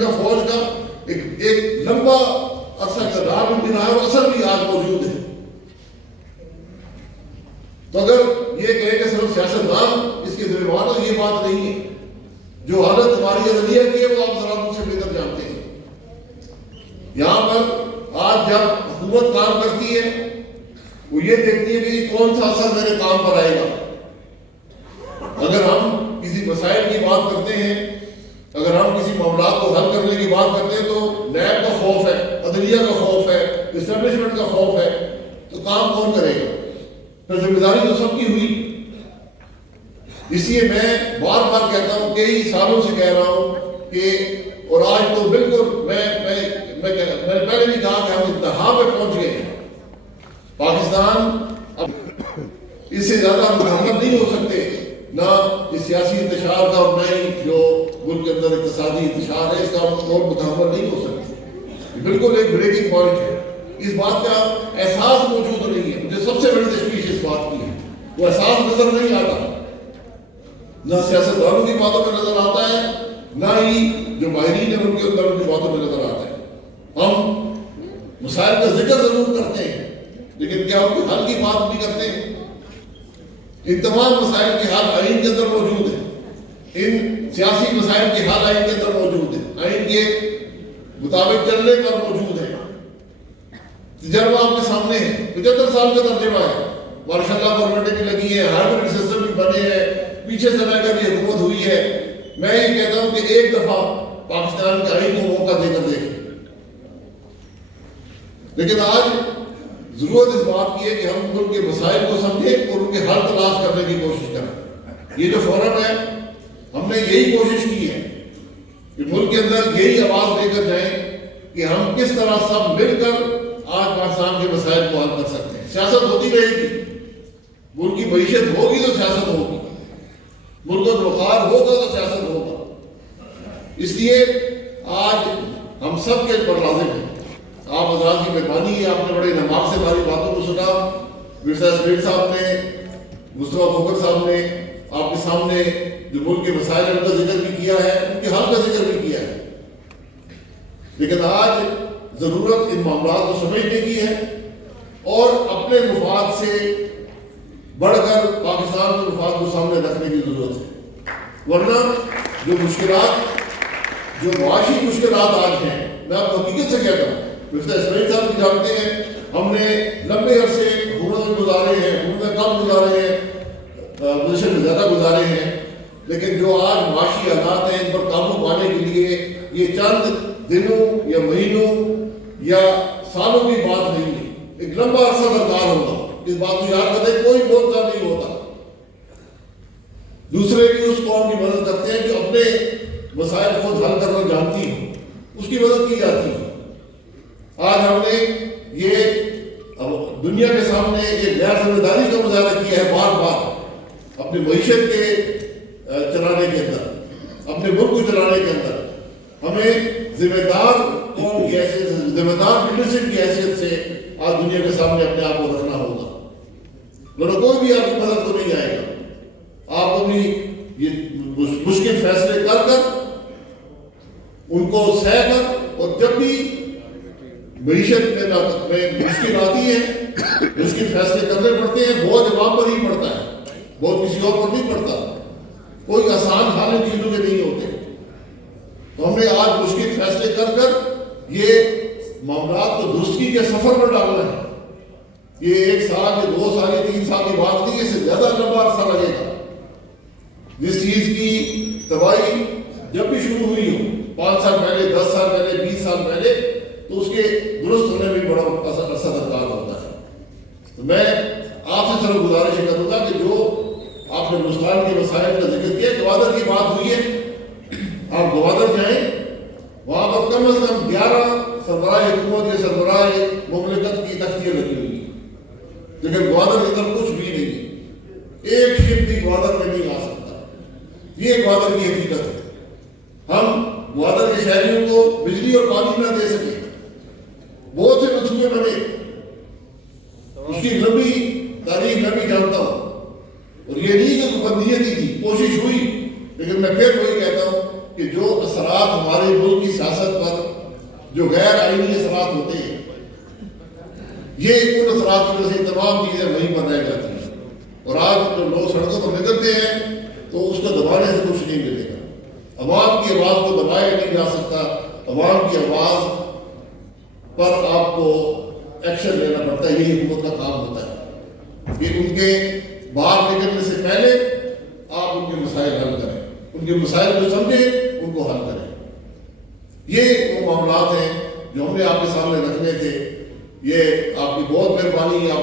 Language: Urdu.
کا فوج کا ایک لمبا عرصہ اقتدار بھی رہا ہے اور اثر بھی آج موجود ہے. تو اگر یہ کہے کہ صرف سیاستدان اس کے ذمہ دار ہے، یہ بات نہیں ہے. جو حالت ہماری عدلیہ کی ہے وہ آپ ذرا مجھ سے بہتر جانتے ہیں. یہاں پر آج جب حکومت کام کرتی ہے وہ یہ دیکھتی ہے کہ کون سا اثر میرے کام پر آئے گا. اگر ہم کسی مسائل کی بات کرتے ہیں، اگر ہم کسی معاملات کو حل کرنے کی بات کرتے ہیں تو نیب کا خوف ہے، عدلیہ کا خوف ہے، اسٹیبلشمنٹ کا خوف ہے، تو کام کون کرے گا؟ پھر ذمہ داری تو سب کی ہوئی. اس لیے میں بار بار کہتا ہوں، کئی سالوں سے کہہ رہا ہوں کہ اور آج تو بالکل میں نے پہلے بھی کہا کہ ہم انتہا پہ پہنچ گئے ہیں. پاکستان اب اس سے زیادہ متحمل نہیں ہو سکتے، نہ اس سیاسی انتشار کا اور نہ ہی جو ملک کے اندر اقتصادی انتشار ہے اس کا اور متحمل نہیں ہو سکتے. بالکل ایک بریکنگ پوائنٹ ہے. اس بات کا احساس موجود نہیں ہے. مجھے سب سے بڑی تشویش اس بات کی ہے، وہ احساس نظر نہیں آتا. نہ سیاستدانوں کی باتوں میں نظر آتا ہے، نہ ہی جو ماہرین ہیں ان کے اندر ان کی باتوں میں نظر آتا ہے. ہم مسائل کا ذکر ضرور کرتے ہیں لیکن کیا ان کے حل کی بات بھی کرتے ہیں؟ ان تمام مسائل کے حل آئین کے اندر موجود ہیں. ان سیاسی مسائل کے حل آئین کے اندر موجود ہیں، آئین کے مطابق چلنے پر موجود ہیں. تجربہ آپ کے سامنے ہے، 75 سال کا تجربہ ہے. ماشاء اللہ گورنمنٹیں بھی لگی ہیں، ہائیبرڈ سسٹم بھی بنے ہیں، پیچھے سے رہ کر یہ حکومت ہوئی ہے. میں یہ کہتا ہوں کہ ایک دفعہ پاکستان کے آئین کو موقع دے کر دیکھیں. لیکن آج ضرورت اس بات کی ہے کہ ہم ملک کے مسائل کو سمجھیں اور ان کے حل تلاش کرنے کی کوشش کریں. یہ جو فورم ہے ہم نے یہی کوشش کی ہے کہ ملک کے اندر یہی آواز لے کر جائیں کہ ہم کس طرح سب مل کر آج پاکستان کے مسائل کو حل کر سکتے ہیں. سیاست ہوتی رہے گی، ملک کی معیشت ہوگی تو سیاست ہوگی، ملک کا وقار ہوگا تو سیاست ہوگا. اس لیے آج ہم سب کے پر لازم ہیں. آپ حضرات کی مہربانی ہے، آپ نے بڑے نماز سے ہماری باتوں کو سنا. مرزا اسماعیل صاحب نے، مصطفیٰ کھوکھر صاحب نے آپ کے سامنے جو ملک کے مسائل ان کا ذکر بھی کیا ہے، ان کے حل کا ذکر بھی کیا ہے. لیکن آج ضرورت ان معاملات کو سمجھنے کی ہے اور اپنے مفاد سے بڑھ کر پاکستان کے مفاد کو سامنے رکھنے کی ضرورت ہے. ورنہ جو مشکلات، جو معاشی مشکلات آج ہیں، میں آپ کو حقیقت سے کہتا ہوں، مرزا اسماعیل صاحب بھی جانتے ہیں، ہم نے لمبے عرصے حکومت میں گزارے ہیں، حکومت میں کم گزارے ہیں، پوزیشن میں زیادہ گزارے ہیں. لیکن جو آج معاشی حالات ہیں ان پر قابو پانے کے لیے یہ چند دنوں یا مہینوں یا سالوں کی بات نہیں ہے، ایک لمبا عرصہ درکار ہوگا. اس بات کو یاد کرتے کوئی موقع نہیں ہوتا. دوسرے بھی اس قوم کی مدد کرتے ہیں جو اپنے مسائل خود حل کرنا جانتی ہو، اس کی مدد کی جاتی ہے. آج ہم نے یہ دنیا کے سامنے ایک غیر ذمہ داری کا مظاہرہ کیا ہے بار بار اپنی معیشت کے چلانے کے اندر، اپنے ملک کو چلانے کے اندر. ہمیں ذمہ دار قوم کی حیثیت سے، ذمہ دار لیڈرشپ کی حیثیت سے آج دنیا کے سامنے اپنے آپ کو رکھنا ہوگا. ورنہ کوئی بھی آپ کی مدد کو نہیں آئے گا. آپ کو بھی یہ مشکل فیصلے کر ان کو سہ کر، اور جب بھی معیشت میں مشکل آتی ہے، مشکل فیصلے کرنے پڑتے ہیں، بوجھ عوام پر ہی پڑتا ہے، بوجھ کسی اور پر نہیں پڑتا. کوئی آسان حال ان چیزوں کے نہیں ہوتے. تو ہم نے آج مشکل فیصلے کر یہ معاملات کو درستگی کے سفر پر ڈالنا ہے. یہ 1 سال یا 2 سال یا 3 سال کی بات نہیں، اس سے زیادہ لمبا عرصہ لگے گا. جس چیز کی تباہی جب بھی شروع ہوئی ہو، 5 سال پہلے، 10 سال پہلے، 20 سال پہلے، تو اس کے درست ہونے میں بڑا عرصہ درکار ہوتا ہے. تو میں آپ سے صرف گزارش کروں گا کہ جو آپ نے ہندوستان کے مسائل کا ذکر کیا، گوادر کی بات ہوئی ہے، آپ گوادر جائیں، وہاں پر کم از کم 11 سربراہ حکومت یا سربراہ مملکت کی تختیاں لگی ہوئی ہیں. لیکن گوادر کے اندر کچھ بھی نہیں ہے، ایک شپ بھی گوادر میں نہیں آ سکتا. یہ گوادر کی حقیقت ہے. ہم گوادر کے شہریوں کو بجلی اور پانی نہ دے سکے. بہت سے منصوبے بنے، اس کی لمبی تاریخ میں بھی جانتا ہوں، اور یہ نہیں کہ بندیت ہی تھی، کوشش ہوئی. لیکن میں پھر وہی کہتا ہوں کہ جو اثرات ہمارے ملک کی سیاست جو غیر آئینی اثرات ہوتے ہیں، یہ ان اثرات کی وجہ سے تمام چیزیں وہیں پر رہ جاتی ہیں، اور آج جو لوگ سڑکوں پر نکلتے ہیں تو اس کو دبانے سے کچھ نہیں ملے گا۔ عوام کی آواز کو دبایا نہیں جا سکتا، عوام کی آواز پر آپ کو ایکشن لینا پڑتا ہے، یہی حکومت کا کام ہوتا ہے کہ ان کے باہر نکلنے سے پہلے آپ ان کے مسائل حل کریں، ان کے مسائل کو سمجھیں، ان کو حل کریں۔ یہ وہ معاملات ہیں جو ہم نے آپ کے سامنے رکھنے تھے۔ یہ آپ کی بہت مہربانی ہے۔